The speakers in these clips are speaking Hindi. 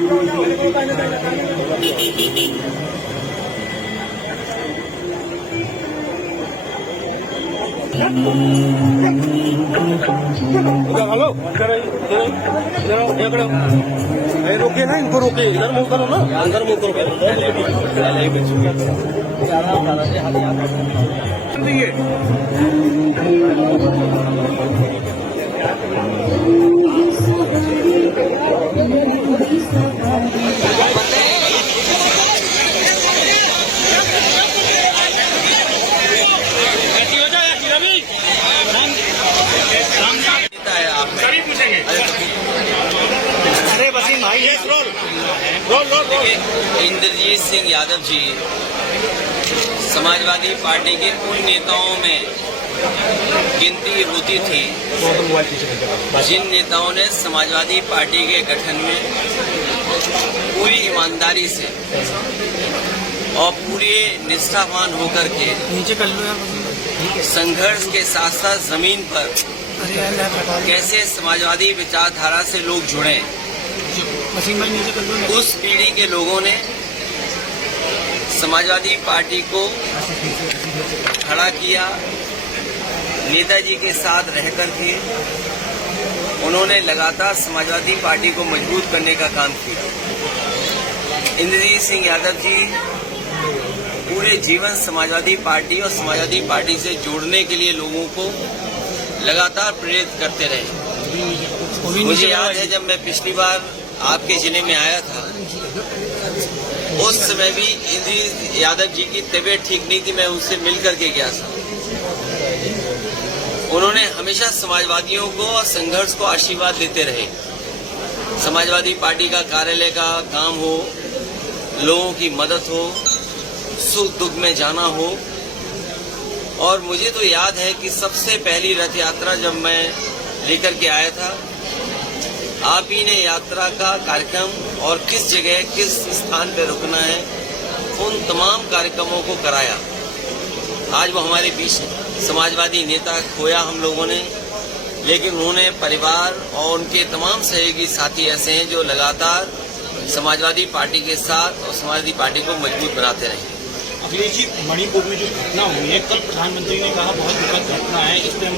हेलो रोके ना, इनको रोके, इधर मुंह करो ना, अंदर मुंह करो। इंद्रजीत सिंह यादव जी समाजवादी पार्टी के उन नेताओं में गिनती होती थी जिन नेताओं ने समाजवादी पार्टी के गठन में पूरी ईमानदारी से और पूरे निष्ठावान होकर के संघर्ष के साथ साथ जमीन पर कैसे समाजवादी विचारधारा से लोग जुड़े, उस पीढ़ी के लोगों ने समाजवादी पार्टी को खड़ा किया। नेताजी के साथ रहकर के उन्होंने लगातार समाजवादी पार्टी को मजबूत करने का काम किया। इंद्रजीत सिंह यादव जी पूरे जीवन समाजवादी पार्टी और समाजवादी पार्टी से जोड़ने के लिए लोगों को लगातार प्रेरित करते रहे। मुझे याद है जब मैं पिछली बार आपके जिले में आया था, उस समय भी इंद्रजीत यादव जी की तबीयत ठीक नहीं थी, मैं उनसे मिल करके गया था। उन्होंने हमेशा समाजवादियों को और संघर्ष को आशीर्वाद देते रहे। समाजवादी पार्टी का कार्यालय का काम हो, लोगों की मदद हो, सुख दुख में जाना हो। और मुझे तो याद है कि सबसे पहली रथ यात्रा जब मैं लेकर के आया था, आप ही ने यात्रा का कार्यक्रम और किस जगह किस स्थान पर रुकना है, उन तमाम कार्यक्रमों को कराया। आज वो हमारे बीच है। समाजवादी नेता खोया हम लोगों ने, लेकिन उन्होंने परिवार और उनके तमाम सहयोगी साथी ऐसे हैं जो लगातार समाजवादी पार्टी के साथ और समाजवादी पार्टी को मजबूत बनाते रहे। अखिलेश जी, मणिपुर में जो घटना हुई है, कल प्रधानमंत्री ने कहा बहुत दुखद घटना है, इस पर हम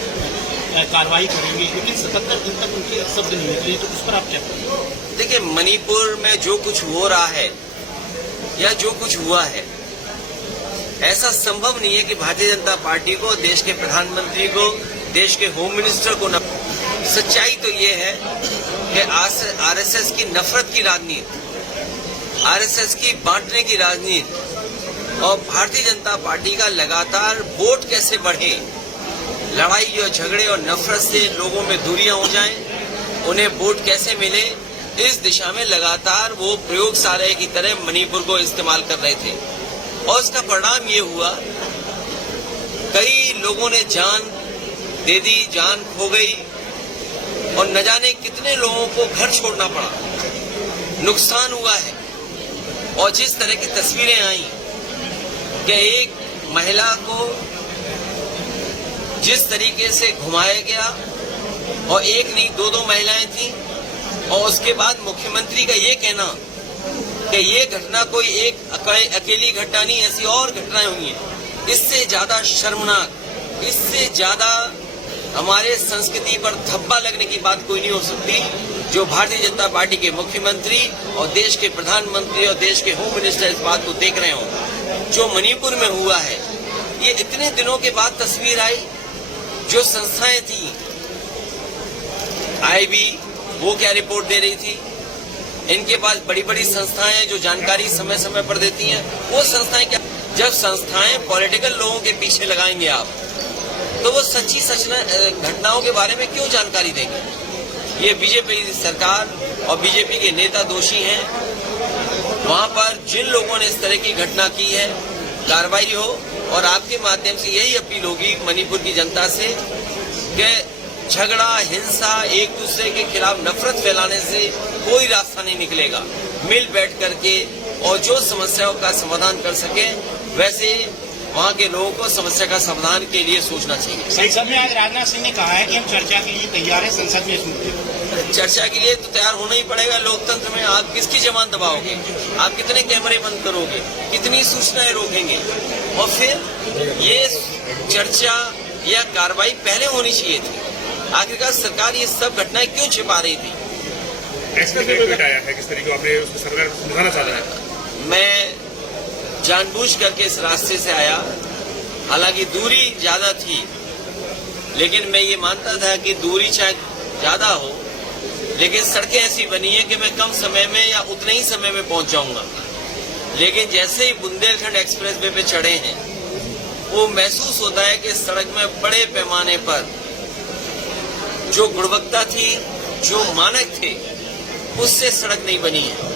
कार्रवाई करेंगे, लेकिन 77 दिन तक उनके शब्द नहीं निकले, तो उस पर आप क्या करेंगे? देखिए, मणिपुर में जो कुछ हो रहा है या जो कुछ हुआ है, ऐसा संभव नहीं है कि भारतीय जनता पार्टी को, देश के प्रधानमंत्री को, देश के होम मिनिस्टर को न। सच्चाई तो ये है कि आरएसएस की नफरत की राजनीति, आरएसएस की बांटने की राजनीति और भारतीय जनता पार्टी का लगातार वोट कैसे बढ़े, लड़ाई और झगड़े और नफरत से लोगों में दूरियां हो जाएं, उन्हें वोट कैसे मिले, इस दिशा में लगातार वो प्रयोगशाला की तरह मणिपुर को इस्तेमाल कर रहे थे। और इसका परिणाम ये हुआ, कई लोगों ने जान दे दी, जान खो गई और न जाने कितने लोगों को घर छोड़ना पड़ा, नुकसान हुआ है। और जिस तरह की तस्वीरें आई कि एक महिला को जिस तरीके से घुमाया गया, और एक नहीं दो महिलाएं थी, और उसके बाद मुख्यमंत्री का ये कहना कि ये घटना कोई एक अकेली घटना नहीं, ऐसी और घटनाएं हुई हैं। इससे ज्यादा शर्मनाक, इससे ज्यादा हमारे संस्कृति पर धब्बा लगने की बात कोई नहीं हो सकती, जो भारतीय जनता पार्टी के मुख्यमंत्री और देश के प्रधानमंत्री और देश के होम मिनिस्टर इस बात को देख रहे हो। जो मणिपुर में हुआ है, ये इतने दिनों के बाद तस्वीर आई। जो संस्थाएं थी, आईबी, वो क्या रिपोर्ट दे रही थी, इनके पास बड़ी बड़ी संस्थाएं हैं जो जानकारी समय समय पर देती हैं, वो संस्थाएं क्या, जब संस्थाएं पॉलिटिकल लोगों के पीछे लगाएंगे आप, तो वो सच्ची घटनाओं के बारे में क्यों जानकारी देंगे? ये बीजेपी सरकार और बीजेपी के नेता दोषी हैं। वहां पर जिन लोगों ने इस तरह की घटना की है, कार्रवाई हो। और आपके माध्यम से यही अपील होगी मणिपुर की जनता से कि झगड़ा, हिंसा, एक दूसरे के खिलाफ नफरत फैलाने से कोई रास्ता नहीं निकलेगा। मिल बैठ करके और जो समस्याओं का समाधान कर सके, वैसे वहाँ के लोगों को समस्या का समाधान के लिए सोचना चाहिए। संसद में आज राजनाथ सिंह ने कहा है कि हम चर्चा के लिए तैयार हैं संसद में इस मुद्दे पर। चर्चा के लिए तो तैयार होना ही पड़ेगा। लोकतंत्र में आप किसकी जबान दबाओगे? आप कितने कैमरे बंद करोगे? कितनी सूचनाएं रोकेंगे? और फिर ये चर्चा या कार्रवाई पहले होनी चाहिए थी। आखिरकार सरकार ये सब घटनाएं क्यों छिपा रही थी? किस तरीके आपने सरकार दिखाना चाह रहा है? मैं जानबूझ करके इस रास्ते से आया, हालांकि दूरी ज्यादा थी, लेकिन मैं ये मानता था कि दूरी चाहे ज्यादा हो, लेकिन सड़कें ऐसी बनी है कि मैं कम समय में या उतने ही समय में पहुंच जाऊंगा। लेकिन जैसे ही बुंदेलखंड एक्सप्रेस वे पे चढ़े हैं, वो महसूस होता है कि सड़क में बड़े पैमाने पर जो गुणवत्ता थी, जो मानक थे, उससे सड़क नहीं बनी है।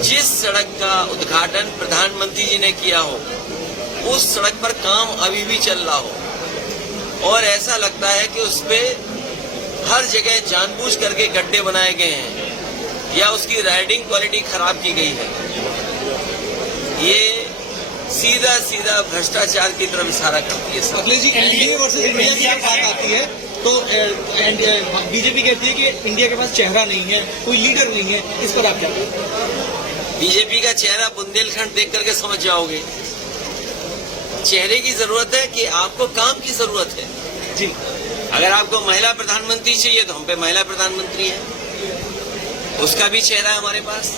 जिस सड़क का उद्घाटन प्रधानमंत्री जी ने किया हो, उस सड़क पर काम अभी भी चल रहा हो और ऐसा लगता है कि उस पे हर जगह जानबूझ करके गड्ढे बनाए गए हैं या उसकी राइडिंग क्वालिटी खराब की गई है। ये सीधा सीधा भ्रष्टाचार की तरफ इशारा करती है। Akhilesh ji, NDA versus India की जब बात आती है तो बीजेपी कहती है कि इंडिया के पास चेहरा नहीं है, कोई लीडर नहीं है, इस पर आप क्या कहेंगे? बीजेपी का चेहरा बुंदेलखंड देख करके समझ जाओगे। चेहरे की जरूरत है कि आपको काम की जरूरत है जी। अगर आपको महिला प्रधानमंत्री चाहिए तो हम पे महिला प्रधानमंत्री है, उसका भी चेहरा है हमारे पास।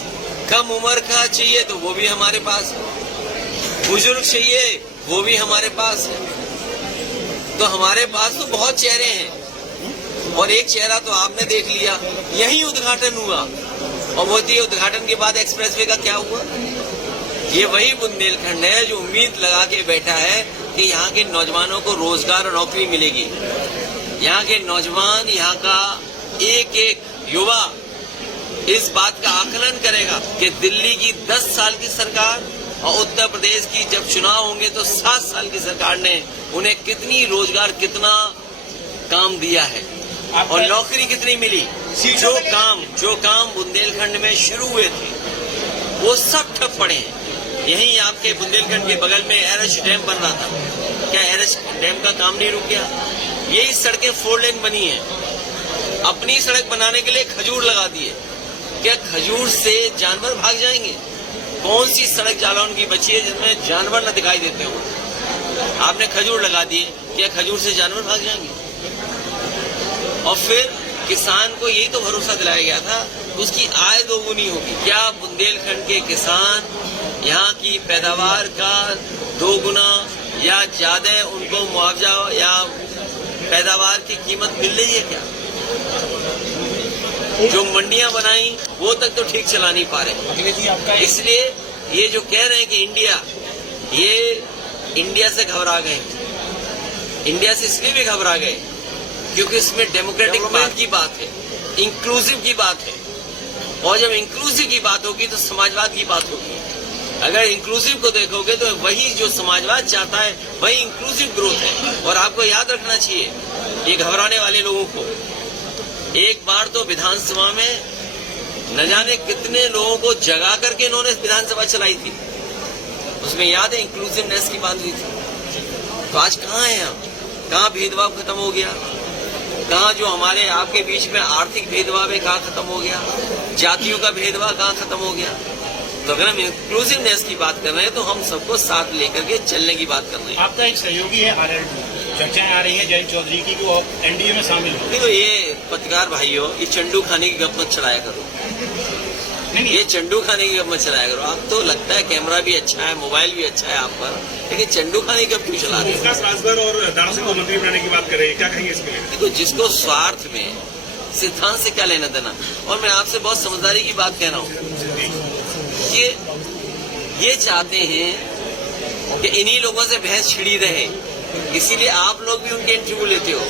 कम उम्र का चाहिए तो वो भी हमारे पास है। बुजुर्ग चाहिए वो भी हमारे पास है। तो हमारे पास तो बहुत चेहरे हैं और एक चेहरा तो आपने देख लिया, यही उद्घाटन हुआ और वो थी उद्घाटन के बाद एक्सप्रेसवे का क्या हुआ? ये वही बुंदेलखंड है जो उम्मीद लगा के बैठा है कि यहाँ के नौजवानों को रोजगार और नौकरी मिलेगी। यहाँ के नौजवान, यहाँ का एक एक युवा इस बात का आकलन करेगा कि दिल्ली की 10 साल की सरकार और उत्तर प्रदेश की जब चुनाव होंगे तो 7 साल की सरकार ने उन्हें कितनी रोजगार, कितना काम दिया है और नौकरी कितनी मिली। जो काम बुंदेलखंड में शुरू हुए थे वो सब ठप पड़े हैं। यहीं आपके बुंदेलखंड के बगल में एरच डैम बन रहा था, क्या एरच डैम का काम नहीं रुक गया? यही सड़कें 4 लेन बनी है। अपनी सड़क बनाने के लिए खजूर लगा दिए, क्या खजूर से जानवर भाग जाएंगे? कौन सी सड़क जालौन की बची है जिसमें जानवर न दिखाई देते हो? आपने खजूर लगा दिए, क्या खजूर से जानवर भाग जाएंगे? और फिर किसान को यही तो भरोसा दिलाया गया था उसकी आय दोगुनी होगी। क्या बुंदेलखंड के किसान यहाँ की पैदावार का 2 गुना या ज्यादा उनको मुआवजा या पैदावार की कीमत मिल रही है क्या? जो मंडियां बनाई वो तक तो ठीक चला नहीं पा रहे। इसलिए ये जो कह रहे हैं कि इंडिया से घबरा गए, इंडिया से इसलिए भी घबरा गए क्योंकि इसमें डेमोक्रेटिक बात की बात है, इंक्लूसिव की बात है और जब इंक्लूसिव की बात होगी तो समाजवाद की बात होगी। अगर इंक्लूसिव को देखोगे तो वही जो समाजवाद चाहता है वही इंक्लूसिव ग्रोथ है। और आपको याद रखना चाहिए ये घबराने वाले लोगों को, एक बार तो विधानसभा में न जाने कितने लोगों को जगा करके इन्होंने विधानसभा चलाई थी, उसमें याद है इंक्लूसिवनेस की बात हुई थी। तो आज कहाँ है हम? कहाँ भेदभाव खत्म हो गया? कहाँ जो हमारे आपके बीच में आर्थिक भेदभाव है कहाँ खत्म हो गया? जातियों का भेदभाव कहाँ खत्म हो गया? तो अगर हम इंक्लूसिवनेस की बात कर रहे हैं तो हम सबको साथ लेकर के चलने की बात कर रहे हैं। आपका एक सहयोगी है आरएलडी, चर्चाएं आ रही हैं जयंत चौधरी की कि वो एनडीए में शामिल हो। देखो ये पत्रकार भाइयों, ये चंडू खाने की गप मत चलाया करो। ये चंडू खाने की गप मत चलाया करो। आप तो लगता है कैमरा भी अच्छा है, मोबाइल भी अच्छा है आप पर, लेकिन चंडू खाने की गप क्यों चला रहे हैं? विकास राजभर और दारा सिंह को मंत्री बनाने की बात कर रहे हैं, क्या कहेंगे इसके लिए? देखो जिसको स्वार्थ में सिद्धांत से क्या लेना देना। और मैं आपसे बहुत समझदारी की बात कह रहा हूँ, ये चाहते हैं कि इन्हीं लोगों से बहस छिड़ी रहे, इसीलिए आप लोग भी उनके इंटरव्यू लेते हो।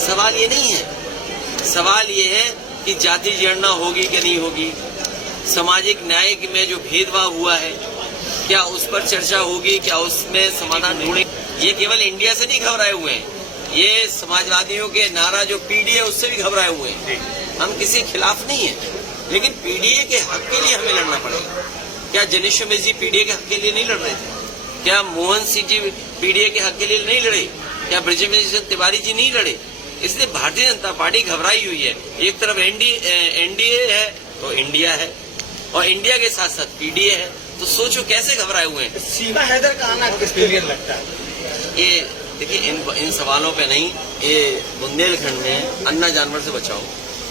सवाल ये नहीं है, सवाल ये है कि जाति जनगणना होगी कि नहीं होगी, सामाजिक न्याय में जो भेदभाव हुआ है क्या उस पर चर्चा होगी, क्या उसमें समाधान ढूंढे। ये केवल इंडिया से नहीं घबराए हुए हैं, ये समाजवादियों के नारा जो पीडीए उससे भी घबराए हुए हैं। हम किसी खिलाफ नहीं है, लेकिन पीडीए के हक के लिए हमें लड़ना पड़ेगा। क्या जनेश्वर मिश्र जी पीडीए के हक के लिए नहीं लड़ रहे थे? क्या मोहन सिंह जी पीडीए के हक के लिए नहीं लड़े? क्या ब्रजेश तिवारी जी नहीं लड़े? इसलिए भारतीय जनता पार्टी घबराई हुई है। एक तरफ एनडीए है तो इंडिया है, और इंडिया के साथ साथ पीडीए है, तो सोचो कैसे घबराए हुए हैं। सीमा हैदर का आना किस लिए लगता है? ये देखिए, इन सवालों पे नहीं, ये बुंदेलखंड में अन्ना जानवर से बचाओ।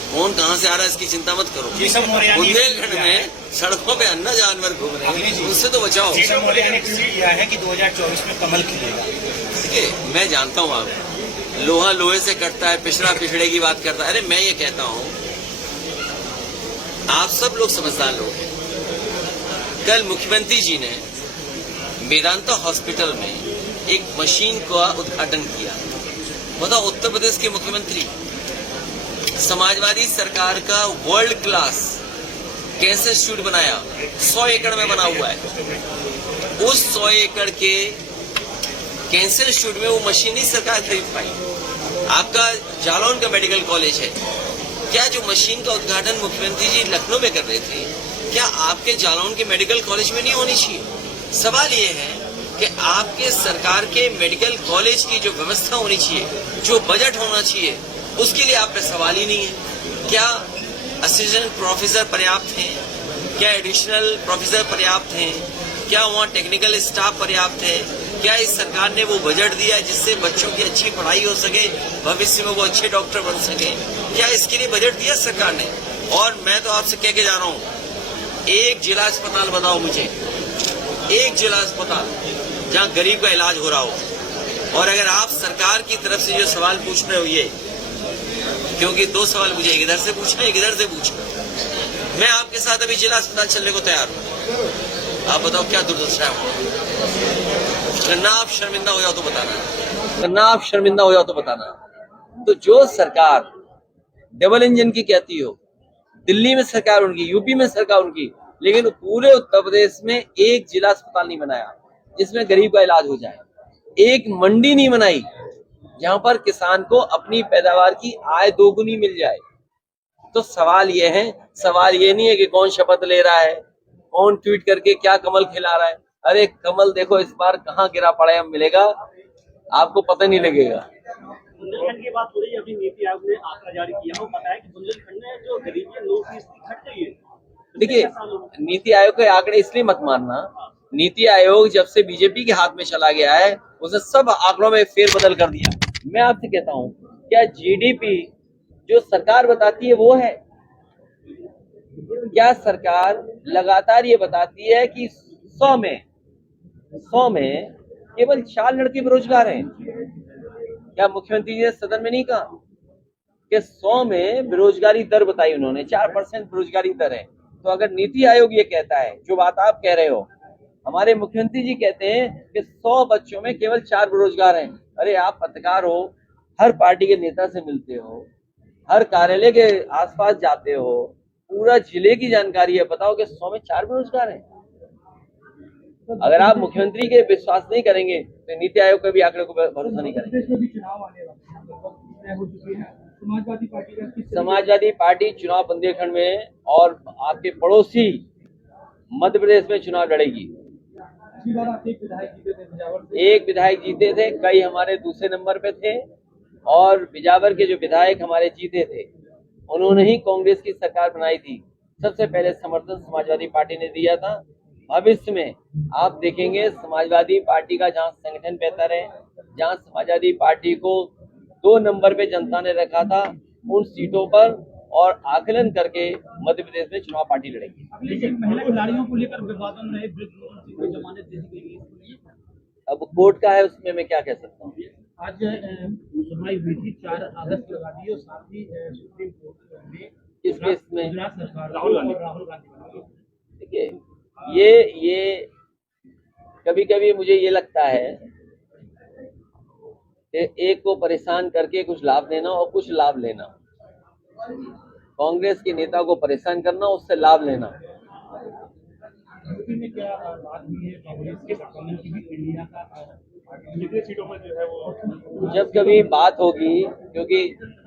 कौन कहाँ से आ रहा है इसकी चिंता मत करो। बुंदेलखंड में सड़कों पे अन्ना जानवर घूम रहे हैं, उससे तो बचाओ। केशव मौर्य ने किया है कि 2024 में कमल खिलेगा। देखिए, मैं जानता हूँ आप लोहा लोहे से कटता है, पिछड़ा पिछड़े की बात करता है। अरे मैं ये कहता हूँ, आप सब लोग समझदार लोग हैं। कल मुख्यमंत्री जी ने मेदांता हॉस्पिटल में एक मशीन का उद्घाटन किया। बताओ, उत्तर प्रदेश के मुख्यमंत्री समाजवादी सरकार का वर्ल्ड क्लास कैंसर इंस्टीट्यूट बनाया, 100 एकड़ में बना हुआ है। उस 100 एकड़ के कैंसर इंस्टीट्यूट में वो मशीन नहीं सरकार खरीद पाई। आपका जालौन का मेडिकल कॉलेज है, क्या जो मशीन का उद्घाटन मुख्यमंत्री जी लखनऊ में कर रहे थे, क्या आपके जालौन के मेडिकल कॉलेज में नहीं होनी चाहिए? सवाल ये है कि आपके सरकार के मेडिकल कॉलेज की जो व्यवस्था होनी चाहिए, जो बजट होना चाहिए, उसके लिए आप पे सवाल ही नहीं है। क्या असिस्टेंट प्रोफेसर पर्याप्त हैं? क्या एडिशनल प्रोफेसर पर्याप्त हैं? क्या वहाँ टेक्निकल स्टाफ पर्याप्त है? क्या इस सरकार ने वो बजट दिया जिससे बच्चों की अच्छी पढ़ाई हो सके, भविष्य में वो अच्छे डॉक्टर बन सके? क्या इसके लिए बजट दिया सरकार ने? और मैं तो आपसे कह के जा रहा हूँ, एक जिला अस्पताल बताओ मुझे, एक जिला अस्पताल जहाँ गरीब का इलाज हो रहा हो। और अगर आप सरकार की तरफ से जो सवाल पूछ रहे हो, ये क्योंकि 2 सवाल मुझे एक इधर से पूछना, एक इधर से पूछना, मैं आपके साथ अभी जिला अस्पताल चलने को तैयार हूँ। आप बताओ क्या दुर्दशा है? अगर ना आप शर्मिंदा हो जाओ तो बताना, अगर ना आप शर्मिंदा हो जाओ तो बताना। तो जो सरकार डबल इंजन की कहती हो, दिल्ली में सरकार उनकी, यूपी में सरकार उनकी, लेकिन पूरे उत्तर प्रदेश में एक जिला अस्पताल नहीं बनाया जिसमें गरीब का इलाज हो जाए। एक मंडी नहीं बनाई जहां पर किसान को अपनी पैदावार की आय दोगुनी मिल जाए। तो सवाल ये है, सवाल ये नहीं है कि कौन शपथ ले रहा है, कौन ट्वीट करके क्या कमल खिला रहा है। अरे कमल देखो इस बार कहाँ गिरा पड़ा है, मिलेगा आपको पता नहीं लगेगा। बुंदेलखंड की बात हो रही है, अभी नीति आयोग ने आंकड़ा जारी किया, वो बताया कि बुंदेलखंड में जो गरीबी है, लोगों की स्थिति घट गई है। देखिए, नीति आयोग के आंकड़े इसलिए मत मारना, नीति आयोग जब से बीजेपी के हाथ में चला गया है उसने सब आंकड़ों में फेरबदल कर दिया। मैं आपसे कहता हूँ, क्या जीडीपी जो सरकार बताती है वो है? क्या सरकार लगातार ये बताती है कि 100 में केवल 4 लड़के बेरोजगार हैं? क्या मुख्यमंत्री जी ने सदन में नहीं कहा कि 100 में बेरोजगारी दर बताई उन्होंने, 4% बेरोजगारी दर है? तो अगर नीति आयोग ये कहता है, जो बात आप कह रहे हो, हमारे मुख्यमंत्री जी कहते हैं कि 100 बच्चों में केवल 4 बेरोजगार हैं। अरे आप पत्रकार हो, हर पार्टी के नेता से मिलते हो, हर कार्यालय के आसपास जाते हो, पूरा जिले की जानकारी है, बताओ कि 100 में 4 बेरोजगार हैं। अगर आप मुख्यमंत्री के विश्वास नहीं करेंगे तो नीति आयोग के भी आंकड़े को भरोसा नहीं करेंगे। समाजवादी पार्टी चुनाव बुंदेलखंड में और आपके पड़ोसी मध्य प्रदेश में चुनाव लड़ेगी। एक विधायक जीते थे, कई हमारे दूसरे नंबर पे थे, और बिजावर के जो विधायक हमारे जीते थे उन्होंने ही कांग्रेस की सरकार बनाई थी। सबसे पहले समर्थन समाजवादी पार्टी ने दिया था। भविष्य में आप देखेंगे समाजवादी पार्टी का जहां संगठन बेहतर है, जहां समाजवादी पार्टी को 2 नंबर पे जनता ने रखा था, उन सीटों पर और आकलन करके मध्य प्रदेश में चुनाव पार्टी लड़ेगी। लेकिन महिला खिलाड़ियों को लेकर विवादों में रहे, जमानत दे दी गई। अब कोर्ट का है, उसमें मैं क्या कह सकता हूँ। आज सुनवाई हुई थी, 4 अगस्त लगा दी, और साथ ही सुप्रीम कोर्ट ने इस केस में गुजरात सरकार राहुल गांधी देखिए, ये कभी कभी मुझे ये लगता है कि एक को परेशान करके कुछ लाभ लेना और कुछ लाभ लेना, कांग्रेस के नेता को परेशान करना, उससे लाभ लेना। यूपी में क्या बात हुई है कांग्रेस के कमल की भी इंडिया का कितने सीटों पर जो है वो, जब कभी बात होगी, क्योंकि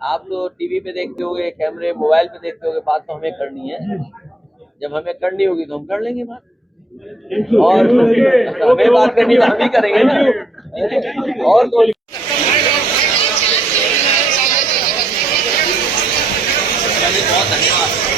आप तो टीवी पे देखते होगे, कैमरे मोबाइल पे देखते होगे, बात तो हमें करनी है। जब हमें करनी होगी तो हम कर लेंगे बात। और हमें बात करनी है, हम ही करेंगे ना। और कोई बहुत धन्यवाद।